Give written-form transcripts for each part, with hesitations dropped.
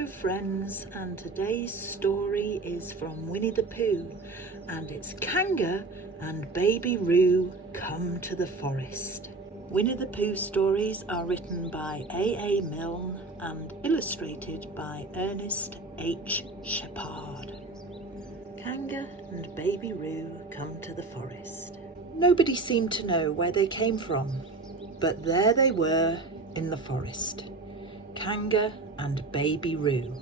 Hello friends, and today's story is from Winnie the Pooh, and it's Kanga and Baby Roo Come to the Forest. Winnie the Pooh stories are written by A. Milne and illustrated by Ernest H. Shepard. Kanga and Baby Roo come to the forest. Nobody seemed to know where they came from, but there they were in the forest. Kanga and Baby Roo.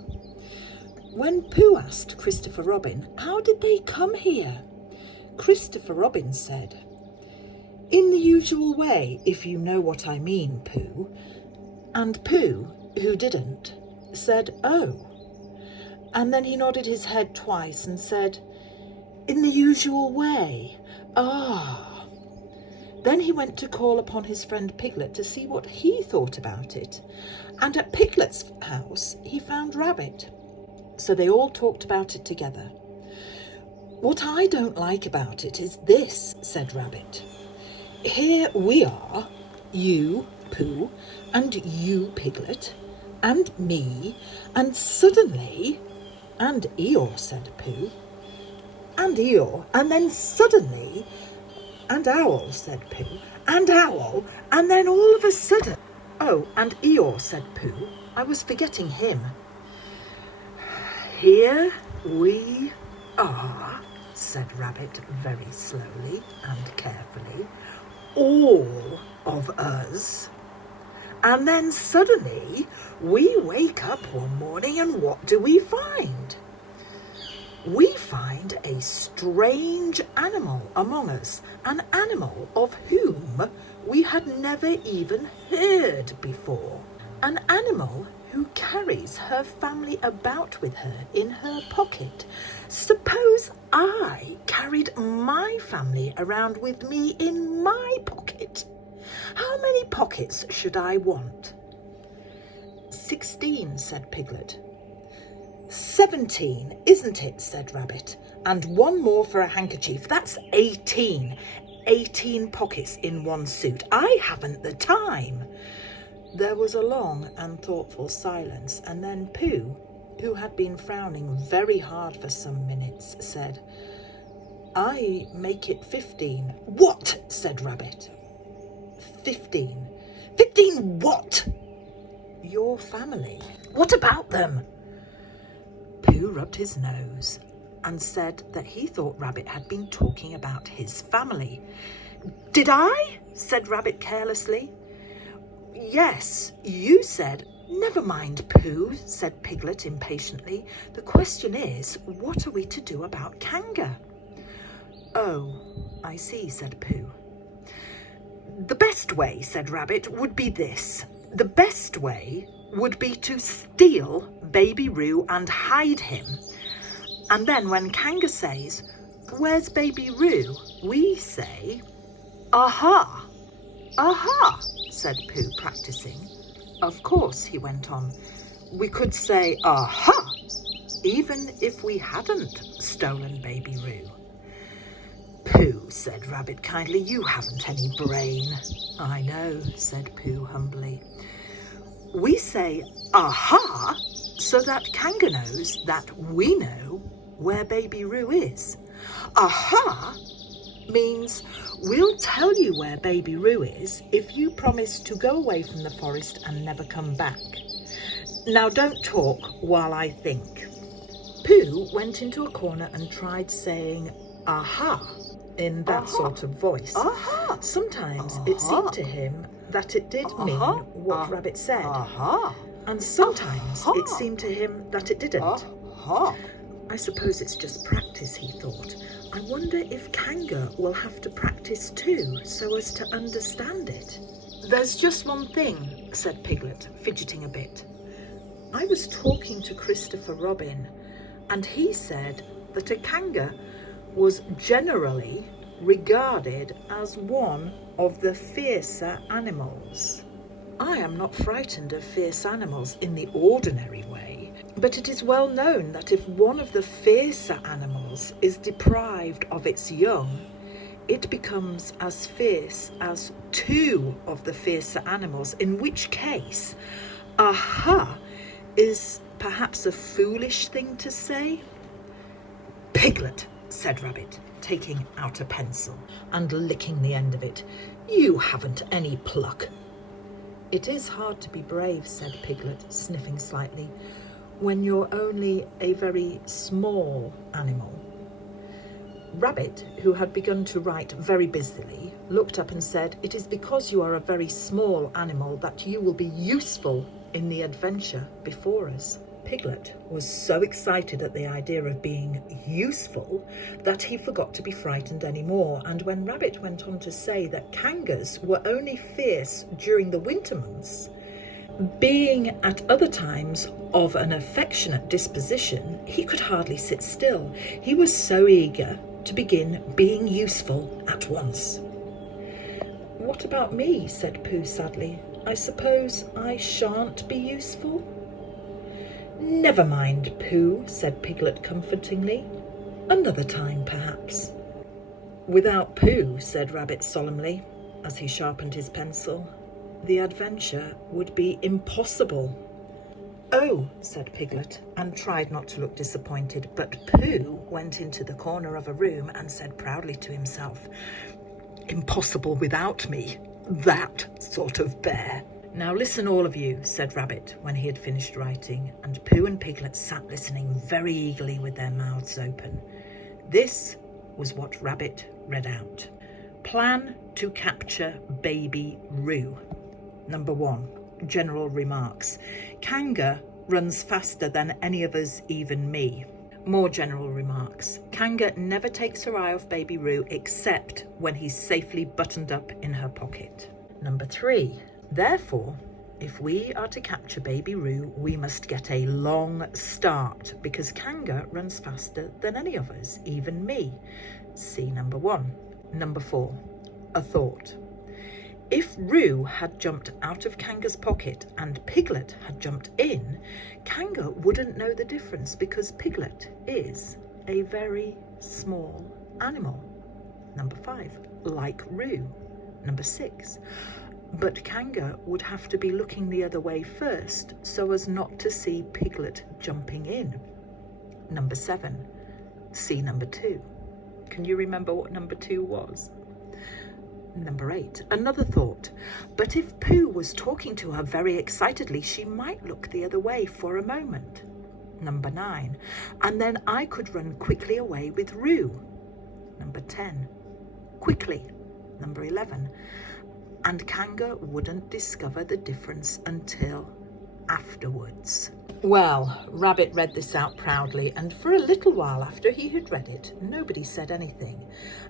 When Pooh asked Christopher Robin, how did they come here? Christopher Robin said, in the usual way, if you know what I mean, Pooh. And Pooh, who didn't, said, oh. And then he nodded his head twice and said, in the usual way, ah. Then he went to call upon his friend Piglet to see what he thought about it. And at Piglet's house, he found Rabbit. So they all talked about it together. What I don't like about it is this, said Rabbit. Here we are, you, Pooh, and you, Piglet, and me, and suddenly, and Eeyore, said Pooh, and Eeyore, and then suddenly, and Owl, said Pooh, and Owl, and then all of a sudden... Oh, and Eeyore, said Pooh. I was forgetting him. Here we are, said Rabbit very slowly and carefully, all of us. And then suddenly we wake up one morning and what do we find? We find a strange animal among us, an animal of whom we had never even heard before. An animal who carries her family about with her in her pocket. Suppose I carried my family around with me in my pocket. How many pockets should I want? 16, said Piglet. 17, isn't it, said Rabbit, and one more for a handkerchief. That's 18. 18 pockets in one suit. I haven't the time. There was a long and thoughtful silence, and then Pooh, who had been frowning very hard for some minutes, said, I make it 15. What? Said Rabbit. 15. 15 what? Your family. What about them? Pooh rubbed his nose and said that he thought Rabbit had been talking about his family. Did I? Said Rabbit carelessly. Yes, you said. Never mind, Pooh, said Piglet impatiently. The question is, what are we to do about Kanga? Oh, I see, said Pooh. The best way, said Rabbit, would be this. The best way would be to steal Baby Roo and hide him. And then when Kanga says, where's Baby Roo? We say, aha. Aha, said Pooh, practising. Of course, he went on, we could say, aha, even if we hadn't stolen Baby Roo. Pooh, said Rabbit kindly, you haven't any brain. I know, said Pooh humbly. We say, aha, so that Kanga knows that we know where Baby Roo is. Aha means we'll tell you where Baby Roo is if you promise to go away from the forest and never come back. Now don't talk while I think. Pooh went into a corner and tried saying, aha, in that sort of voice. Aha. Sometimes it seemed to him that it did mean what Rabbit said. And sometimes it seemed to him that it didn't. I suppose it's just practice, he thought. I wonder if Kanga will have to practice too, so as to understand it. There's just one thing, said Piglet, fidgeting a bit. I was talking to Christopher Robin, and he said that a Kanga was generally regarded as one of the fiercer animals. I am not frightened of fierce animals in the ordinary way, but it is well known that if one of the fiercer animals is deprived of its young, it becomes as fierce as two of the fiercer animals, in which case aha is perhaps a foolish thing to say? Piglet, said Rabbit, taking out a pencil and licking the end of it. You haven't any pluck. It is hard to be brave, said Piglet, sniffing slightly, when you're only a very small animal. Rabbit, who had begun to write very busily, looked up and said, It is because you are a very small animal that you will be useful in the adventure before us. Piglet was so excited at the idea of being useful that he forgot to be frightened anymore, and when Rabbit went on to say that kangas were only fierce during the winter months, being at other times of an affectionate disposition, he could hardly sit still. He was so eager to begin being useful at once. What about me? Said Pooh sadly. I suppose I shan't be useful? Never mind, Pooh, said Piglet comfortingly. Another time, perhaps. Without Pooh, said Rabbit solemnly, as he sharpened his pencil, the adventure would be impossible. Oh, said Piglet, and tried not to look disappointed, but Pooh went into the corner of a room and said proudly to himself, Impossible without me, that sort of bear. Now listen all of you, said Rabbit when he had finished writing, and Pooh and Piglet sat listening very eagerly with their mouths open. This was what Rabbit read out. Plan to capture Baby Roo. Number 1. General remarks. Kanga runs faster than any of us, even me. More general remarks. Kanga never takes her eye off Baby Roo except when he's safely buttoned up in her pocket. Number 3. Therefore, if we are to capture Baby Roo, we must get a long start because Kanga runs faster than any of us, even me. See number 1. Number 4. A thought. If Roo had jumped out of Kanga's pocket and Piglet had jumped in, Kanga wouldn't know the difference because Piglet is a very small animal. Number 5. Like Roo. Number 6. But Kanga would have to be looking the other way first so as not to see Piglet jumping in. Number 7. See number 2. Can you remember what number 2 was? Number 8. Another thought. But if Pooh was talking to her very excitedly, she might look the other way for a moment. Number 9. And then I could run quickly away with Roo. Number 10. Quickly. Number 11. And Kanga wouldn't discover the difference until afterwards. Well, Rabbit read this out proudly, and for a little while after he had read it, nobody said anything.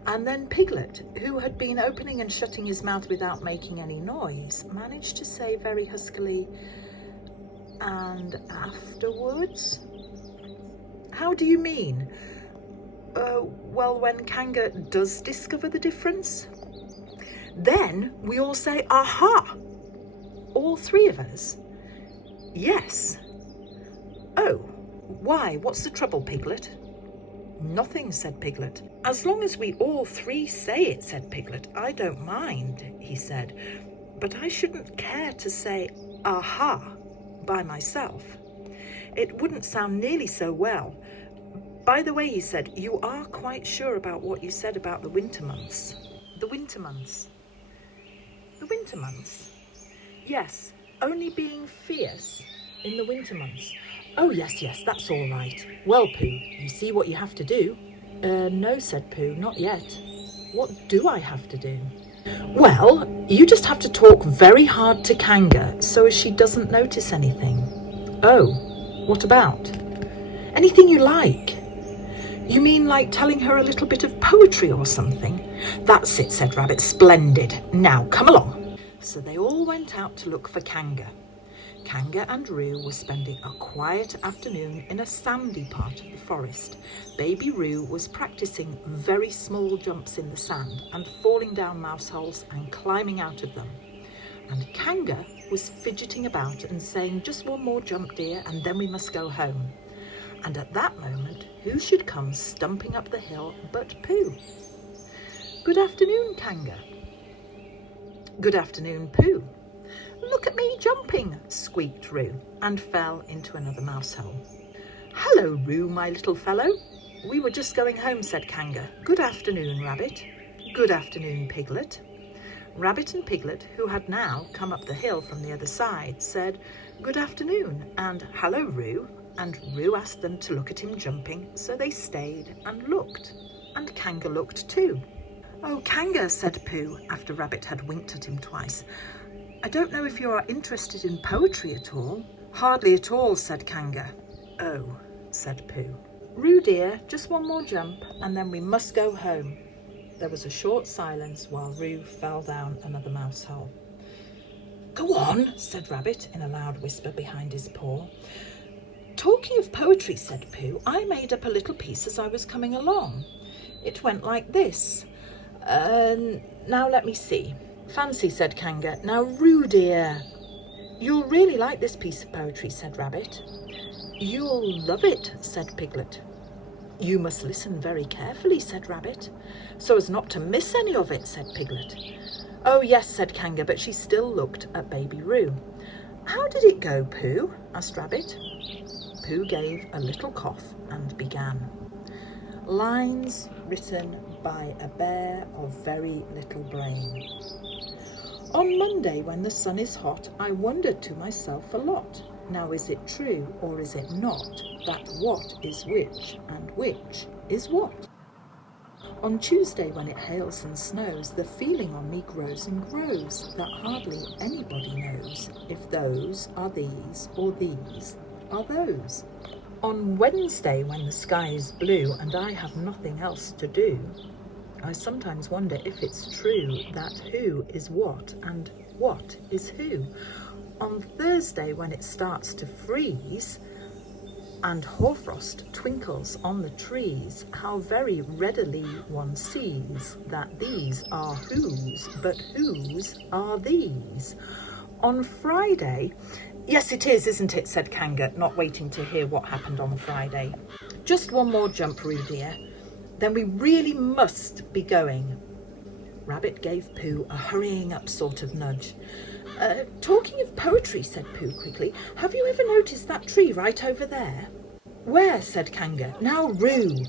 And then Piglet, who had been opening and shutting his mouth without making any noise, managed to say very huskily, "And afterwards?" "How do you mean?" Well, when Kanga does discover the difference, then we all say, "Aha!" All 3 of us. Yes. Oh, why? What's the trouble, Piglet? Nothing, said Piglet. As long as we all 3 say it, said Piglet. I don't mind, he said. But I shouldn't care to say aha by myself. It wouldn't sound nearly so well. By the way, he said, you are quite sure about what you said about the winter months. The winter months. The winter months? Yes, only being fierce in the winter months. Oh, yes, that's all right. Well, Pooh, you see what you have to do? No, said Pooh, not yet. What do I have to do? Well, you just have to talk very hard to Kanga so as she doesn't notice anything. Oh, what about? Anything you like. You mean like telling her a little bit of poetry or something? That's it, said Rabbit. Splendid. Now, come along. So they all went out to look for Kanga. Kanga and Roo were spending a quiet afternoon in a sandy part of the forest. Baby Roo was practicing very small jumps in the sand and falling down mouse holes and climbing out of them. And Kanga was fidgeting about and saying, just one more jump, dear, and then we must go home. And at that moment, who should come stumping up the hill but Pooh? Good afternoon, Kanga. Good afternoon, Pooh. "Look at me jumping," squeaked Roo, and fell into another mouse hole. "Hello, Roo, my little fellow." "We were just going home," said Kanga. "Good afternoon, Rabbit." "Good afternoon, Piglet." Rabbit and Piglet, who had now come up the hill from the other side, said good afternoon and hello, Roo, and Roo asked them to look at him jumping, so they stayed and looked, and Kanga looked too. "Oh, Kanga," said Pooh, after Rabbit had winked at him twice, "I don't know if you are interested in poetry at all." "Hardly at all," said Kanga. "Oh," said Pooh. "Roo dear, just one more jump and then we must go home." There was a short silence while Roo fell down another mouse hole. "Go on," said Rabbit in a loud whisper behind his paw. "Talking of poetry," said Pooh, "I made up a little piece as I was coming along. It went like this. Now let me see. Fancy," said Kanga. "Now, Roo dear." "You'll really like this piece of poetry," said Rabbit. "You'll love it," said Piglet. "You must listen very carefully," said Rabbit. "So as not to miss any of it," said Piglet. "Oh yes," said Kanga, but she still looked at Baby Roo. "How did it go, Pooh?" asked Rabbit. Pooh gave a little cough and began. "Lines written by a bear of very little brain. On Monday when the sun is hot, I wondered to myself a lot. Now is it true or is it not that what is which and which is what? On Tuesday when it hails and snows, the feeling on me grows and grows that hardly anybody knows if those are these or these are those. On Wednesday when the sky is blue and I have nothing else to do, I sometimes wonder if it's true that who is what and what is who. On Thursday when it starts to freeze and hoarfrost twinkles on the trees, how very readily one sees that these are whose, but whose are these. On Friday—" "Yes, it is, isn't it?" said Kanga, not waiting to hear what happened on Friday. "Just one more jump, Roo dear. Then we really must be going." Rabbit gave Pooh a hurrying up sort of nudge. Talking of poetry," said Pooh quickly, "have you ever noticed that tree right over there?" "Where?" said Kanga. "Now, Roo."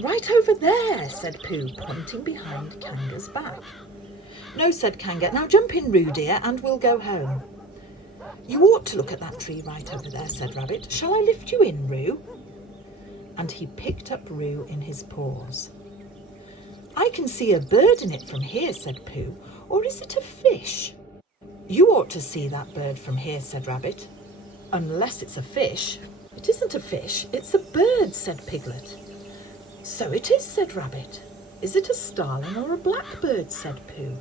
"Right over there," said Pooh, pointing behind Kanga's back. "No," said Kanga. "Now jump in, Roo dear, and we'll go home." "You ought to look at that tree right over there," said Rabbit. "Shall I lift you in, Roo?" And he picked up Roo in his paws. "I can see a bird in it from here," said Pooh. "Or is it a fish?" "You ought to see that bird from here," said Rabbit. "Unless it's a fish." "It isn't a fish, it's a bird," said Piglet. "So it is," said Rabbit. "Is it a starling or a blackbird?" said Pooh.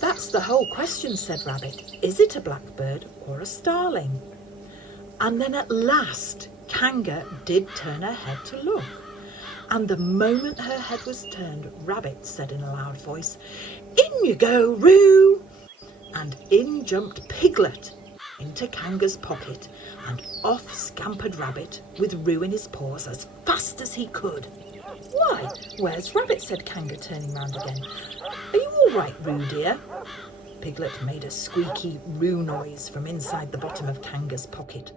"That's the whole question," said Rabbit. "Is it a blackbird or a starling?" And then at last Kanga did turn her head to look. And the moment her head was turned, Rabbit said in a loud voice, "In you go, Roo!" And in jumped Piglet into Kanga's pocket, and off scampered Rabbit with Roo in his paws as fast as he could. "Why, where's Rabbit?" said Kanga, turning round again. "Are you all right, Roo dear?" Piglet made a squeaky Roo noise from inside the bottom of Kanga's pocket.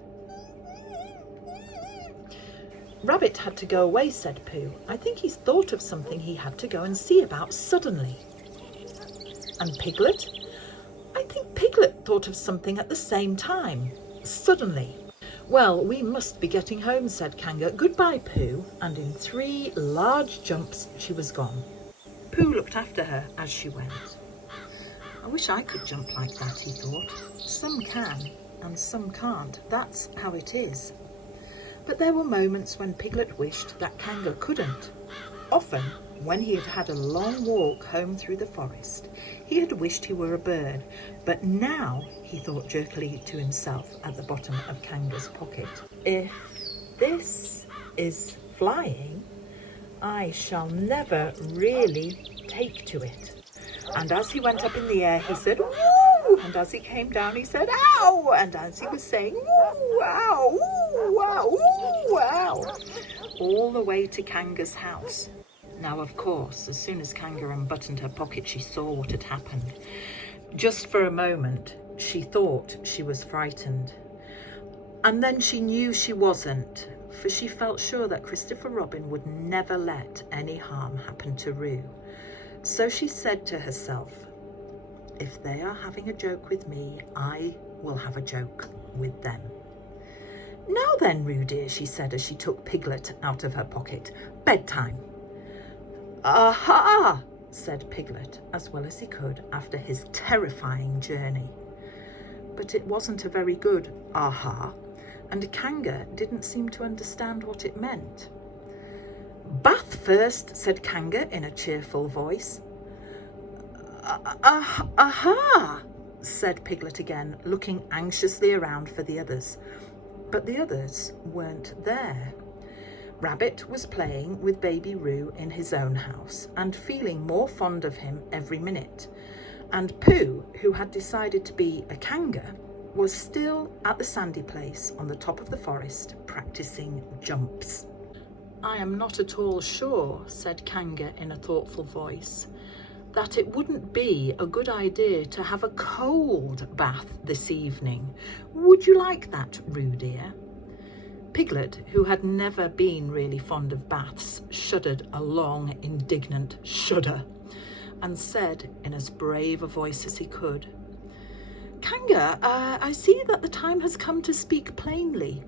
"Rabbit had to go away," said Pooh. "I think he's thought of something he had to go and see about suddenly." "And Piglet?" "I think Piglet thought of something at the same time, suddenly." "Well, we must be getting home," said Kanga. "Goodbye, Pooh." And in 3 large jumps she was gone. Pooh looked after her as she went. "I wish I could jump like that," he thought. "Some can and some can't. That's how it is." But there were moments when Piglet wished that Kanga couldn't. Often, when he had had a long walk home through the forest, he had wished he were a bird. But now, he thought jerkily to himself at the bottom of Kanga's pocket, "If this is flying, I shall never really take to it." And as he went up in the air, he said, "Woo!" And as he came down, he said, "Ow!" And as he was saying, "Woo! Ow! Woo! Ow! Woo! Ow!" all the way to Kanga's house. Now, of course, as soon as Kanga unbuttoned her pocket, she saw what had happened. Just for a moment, She thought she was frightened. And then she knew she wasn't, for she felt sure that Christopher Robin would never let any harm happen to Roo. So she said to herself, if they are having a joke with me, I will have a joke with them. Now then, Roo dear, she said as she took Piglet out of her pocket, bedtime. Aha, said Piglet, as well as he could after his terrifying journey. But it wasn't a very good aha, and Kanga didn't seem to understand what it meant. Bath first, said Kanga in a cheerful voice. Aha, said Piglet again, looking anxiously around for the others. But the others weren't there. Rabbit was playing with Baby Roo in his own house and feeling more fond of him every minute. And Pooh, who had decided to be a Kanga, was still at the sandy place on the top of the forest practicing jumps. I am not at all sure, said Kanga in a thoughtful voice, that it wouldn't be a good idea to have a cold bath this evening. Would you like that, Roo dear? Piglet, who had never been really fond of baths, shuddered a long, indignant shudder and said in as brave a voice as he could, Kanga, I see that the time has come to speak plainly.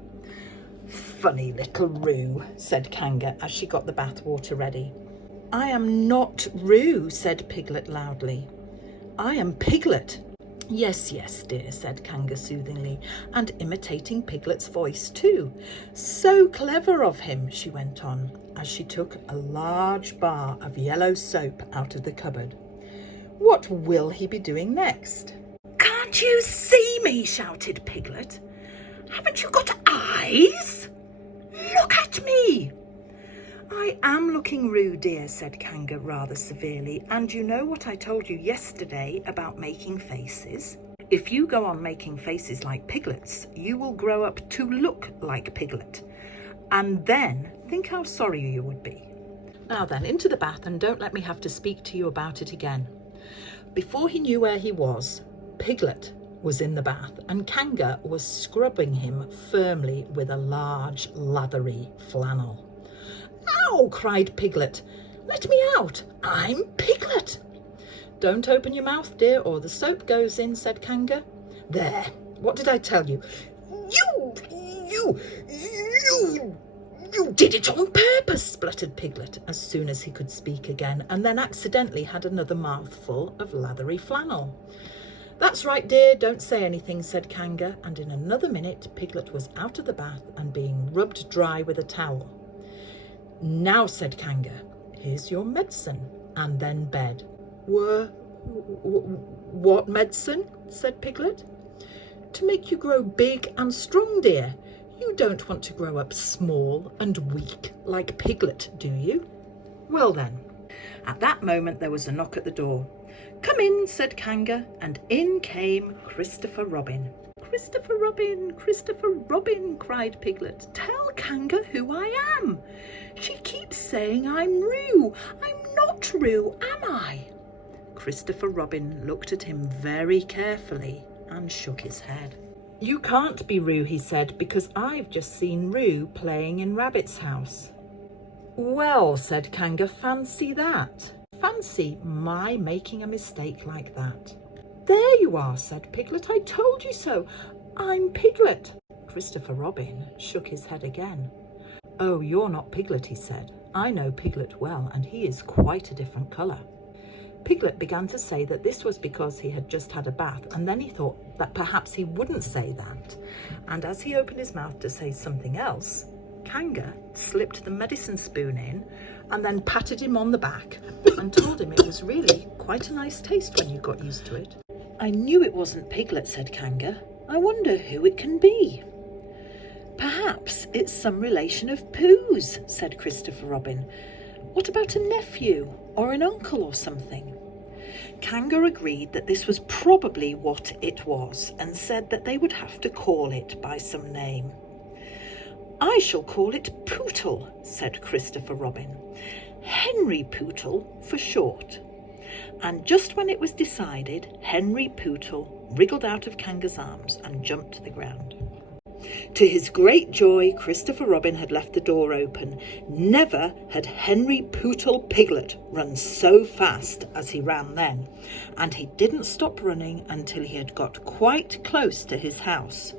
Funny little Roo, said Kanga as she got the bath water ready. I am not Roo, said Piglet loudly. I am Piglet. Yes, yes, dear, said Kanga soothingly, and imitating Piglet's voice too. So clever of him, she went on, as she took a large bar of yellow soap out of the cupboard. What will he be doing next? Can't you see me? Shouted Piglet. Haven't you got eyes? Look at me. I am looking Roo dear, said Kanga rather severely, and you know what I told you yesterday about making faces? If you go on making faces like Piglet's, you will grow up to look like Piglet, and then think how sorry you would be. Now then, into the bath, and don't let me have to speak to you about it again. Before he knew where he was, Piglet was in the bath, and Kanga was scrubbing him firmly with a large lathery flannel. Ow, cried Piglet. Let me out. I'm Piglet. Don't open your mouth, dear, or the soap goes in, said Kanga. There, what did I tell you? You did it on purpose, spluttered Piglet as soon as he could speak again, and then accidentally had another mouthful of lathery flannel. That's right, dear, don't say anything, said Kanga, and in another minute Piglet was out of the bath and being rubbed dry with a towel. Now, said Kanga, here's your medicine, and then bed. What medicine? Said Piglet. To make you grow big and strong, dear. You don't want to grow up small and weak like Piglet, do you? Well then. At that moment there was a knock at the door. Come in, said Kanga, and in came Christopher Robin. Christopher Robin, Christopher Robin, cried Piglet. Tell Kanga who I am. She keeps saying I'm Roo. I'm not Roo, am I? Christopher Robin looked at him very carefully and shook his head. You can't be Roo, he said, because I've just seen Roo playing in Rabbit's house. Well, said Kanga, fancy that. Fancy my making a mistake like that. There you are, said Piglet. I told you so. I'm Piglet. Christopher Robin shook his head again. Oh, you're not Piglet, he said. I know Piglet well, and he is quite a different colour. Piglet began to say that this was because he had just had a bath, and then he thought that perhaps he wouldn't say that. And as he opened his mouth to say something else, Kanga slipped the medicine spoon in and then patted him on the back and told him it was really quite a nice taste when you got used to it. I knew it wasn't Piglet, said Kanga. I wonder who it can be. Perhaps it's some relation of Pooh's, said Christopher Robin. What about a nephew or an uncle or something? Kanga agreed that this was probably what it was and said that they would have to call it by some name. I shall call it Pootle, said Christopher Robin. Henry Pootle for short. And just when it was decided, Henry Pootle wriggled out of Kanga's arms and jumped to the ground. To his great joy, Christopher Robin had left the door open. Never had Henry Pootle Piglet run so fast as he ran then, and he didn't stop running until he had got quite close to his house.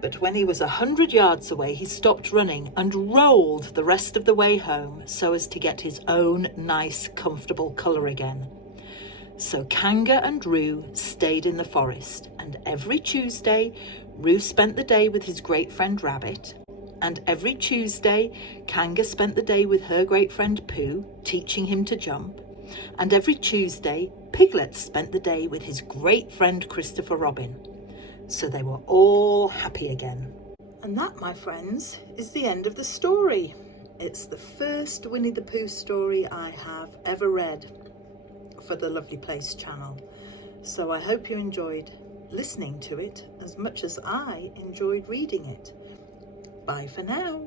But when he was 100 yards away, he stopped running and rolled the rest of the way home so as to get his own nice, comfortable colour again. So Kanga and Roo stayed in the forest, and every Tuesday Roo spent the day with his great friend Rabbit, and every Tuesday Kanga spent the day with her great friend Pooh, teaching him to jump, and every Tuesday Piglet spent the day with his great friend Christopher Robin. So they were all happy again. And that, my friends, is the end of the story. It's the first Winnie the Pooh story I have ever read for the Lovely Place channel. So I hope you enjoyed listening to it as much as I enjoyed reading it. Bye for now.